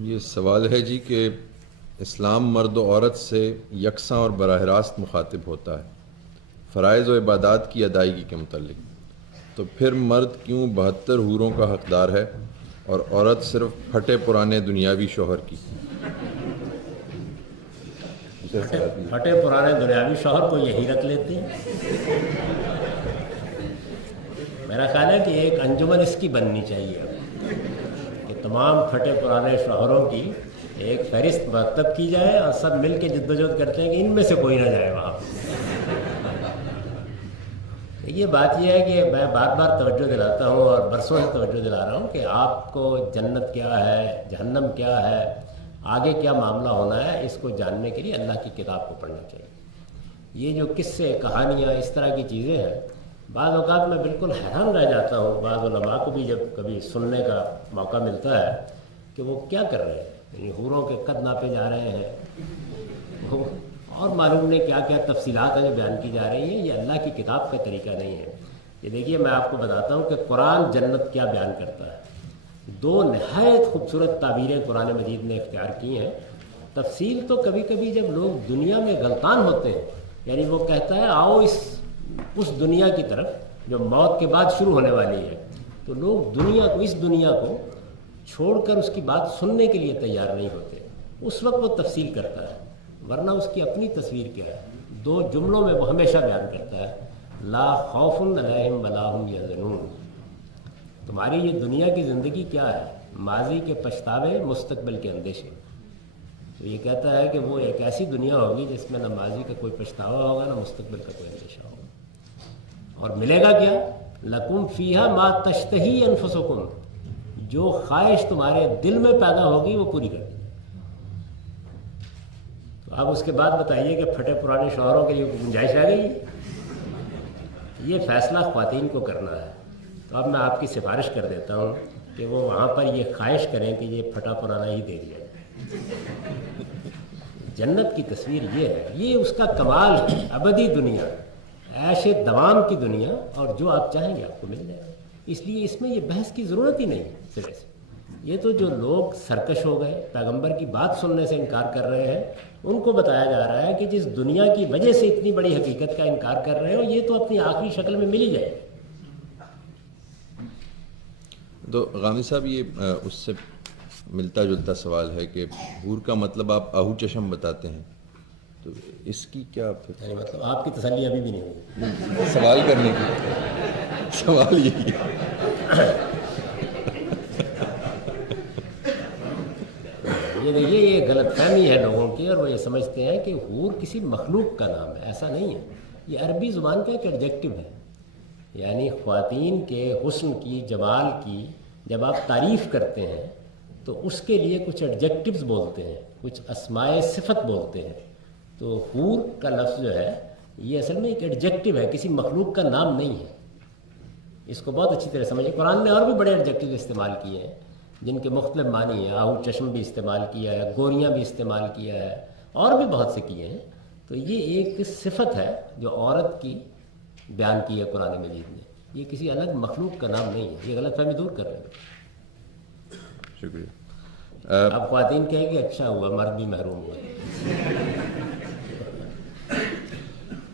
یہ سوال ہے جی کہ اسلام مرد و عورت سے یکساں اور براہ راست مخاطب ہوتا ہے فرائض و عبادات کی ادائیگی کے متعلق، تو پھر مرد کیوں 72 حوروں کا حقدار ہے اور عورت صرف پھٹے پرانے دنیاوی شوہر کی؟ پھٹے پرانے دنیاوی شوہر کو یہی رکھ لیتے ہیں۔ میرا خیال ہے کہ ایک انجمن اس کی بننی چاہیے اب کہ تمام پھٹے پرانے شوہروں کی ایک فہرست مرتب کی جائے اور سب مل کے جدوجہد کرتے ہیں کہ ان میں سے کوئی نہ جائے وہاں۔ یہ بات یہ ہے کہ میں بار بار توجہ دلاتا ہوں اور برسوں سے توجہ دلا رہا ہوں کہ آپ کو جنت کیا ہے، جہنم کیا ہے، آگے کیا معاملہ ہونا ہے، اس کو جاننے کے لیے اللہ کی کتاب کو پڑھنا چاہیے۔ یہ جو قصے، کہانیاں، اس طرح کی چیزیں ہیں، بعض اوقات میں بالکل حیران رہ جاتا ہوں۔ بعض علماء کو بھی جب کبھی سننے کا موقع ملتا ہے کہ وہ کیا کر رہے ہیں، یعنی حوروں کے قد ناپے جا رہے ہیں اور معلوم نہیں کیا کیا تفصیلات ہیں جو بیان کی جا رہی ہیں۔ یہ اللہ کی کتاب کا طریقہ نہیں ہے۔ یہ دیکھیے، میں آپ کو بتاتا ہوں کہ قرآن جنت کیا بیان کرتا ہے۔ دو نہایت خوبصورت تعبیریں قرآن مجید نے اختیار کی ہیں۔ تفصیل تو کبھی کبھی جب لوگ دنیا میں غلطان ہوتے ہیں، یعنی وہ کہتا ہے آؤ اس دنیا کی طرف جو موت کے بعد شروع ہونے والی ہے، تو لوگ اس دنیا کو چھوڑ کر اس کی بات سننے کے لیے تیار نہیں ہوتے۔ اس وقت وہ تفصیل کرتا ہے، ورنہ اس کی اپنی تصویر کیا ہے؟ دو جملوں میں وہ ہمیشہ بیان کرتا ہے، لا خوف علیہم ولا ہم یحزنون۔ تمہاری یہ دنیا کی زندگی کیا ہے؟ ماضی کے پچھتاوے، مستقبل کے اندیشے۔ تو یہ کہتا ہے کہ وہ ایک ایسی دنیا ہوگی جس میں نہ ماضی کا کوئی پچھتاوا ہوگا، نہ مستقبل کا کوئی اندیشہ ہوگا۔ اور ملے گا کیا؟ لکم فیہا ما تشتہی انفسکم، جو خواہش تمہارے دل میں پیدا ہوگی وہ پوری کر دی۔ تو اب اس کے بعد بتائیے کہ پھٹے پرانے شوہروں کے لیے گنجائش آ گئی؟ یہ فیصلہ خواتین کو کرنا ہے۔ تو اب میں آپ کی سفارش کر دیتا ہوں کہ وہ وہاں پر یہ خواہش کریں کہ یہ پھٹا پرانا ہی دے دیا جائے۔ جنت کی تصویر یہ ہے، یہ اس کا کمال ہے، ابدی دنیا، عیش دوام کی دنیا، اور جو آپ چاہیں گے آپ کو مل جائے گا۔ اس لیے اس میں یہ بحث کی ضرورت ہی نہیں سرے سے۔ یہ تو جو لوگ سرکش ہو گئے، پیغمبر کی بات سننے سے انکار کر رہے ہیں، ان کو بتایا جا رہا ہے کہ جس دنیا کی وجہ سے اتنی بڑی حقیقت کا انکار کر رہے ہو، یہ تو اپنی آخری شکل میں مل ہی جائے۔ تو غامدی صاحب، یہ اس سے ملتا جلتا سوال ہے کہ حور کا مطلب آپ آہو چشم بتاتے ہیں، تو اس کی کیا مطلب آپ کی تسلی ابھی بھی نہیں ہوئی؟ سوال کرنے کی سوال یہی ہے۔ یہ دیکھیے، یہ غلط فہمی ہے لوگوں کی، اور وہ یہ سمجھتے ہیں کہ حور کسی مخلوق کا نام ہے۔ ایسا نہیں ہے، یہ عربی زبان کا ایک ایڈجیکٹو ہے، یعنی خواتین کے حسن کی، جمال کی جب آپ تعریف کرتے ہیں تو اس کے لیے کچھ ایڈجیکٹوز بولتے ہیں، کچھ اسمائے صفت بولتے ہیں۔ تو حور کا لفظ جو ہے یہ اصل میں ایک ایڈجیکٹو ہے، کسی مخلوق کا نام نہیں ہے۔ اس کو بہت اچھی طرح سمجھیں۔ قرآن نے اور بھی بڑے ایڈجیکٹو استعمال کیے ہیں جن کے مختلف معنی ہیں۔ آہو چشم بھی استعمال کیا ہے، گوریاں بھی استعمال کیا ہے، اور بھی بہت سے کیے ہیں۔ تو یہ ایک صفت ہے جو عورت کی بیان کی ہے قرآن مجید نے، یہ کسی الگ مخلوق کا نام نہیں ہے۔ یہ غلط فہمی دور کر رہے ہیں۔ شکریہ۔ اب خواتین کہیں کہ اچھا ہوا مرد بھی محروم ہوئے۔